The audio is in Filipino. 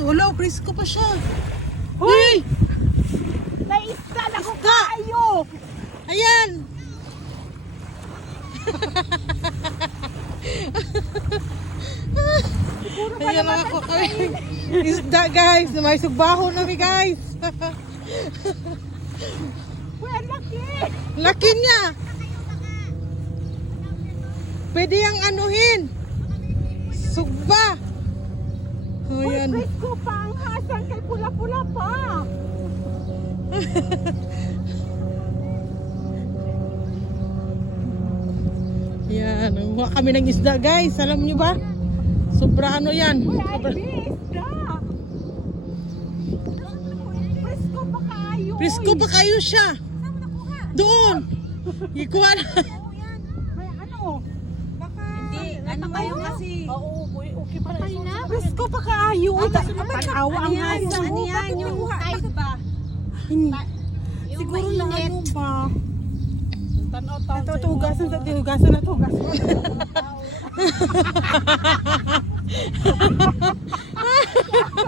Wala, presko pa siya. Hoy! Hey! Naista na ko Isda! kayo! Ayan! Siguro ba Ayan naman ako kami. Isda guys, may sugbaho na mi guys. well, laki! Laki niya. Pwede yang anuhin. Sugba. Oh, Uy, yan. presko pa ang hasang kay pula-pula pa! Yan, nakuha kami ng isda guys. Alam niyo ba? Sobra ano yan. Uy, Sobra. ay, isda! Presko pa kayo! Presko pa kayo siya. Doon. Ikuha na. May ano? Baka... Hindi, ano kayo kasi? Oo, boy, okay pa rin. Presko pa kayo! Uy, panawa ang hasang. Ano yan? Yung tide ba? Siguro na ano ba? Tanaw-tanaw. Ito, hugasan sa hugasan na to. Hugasan.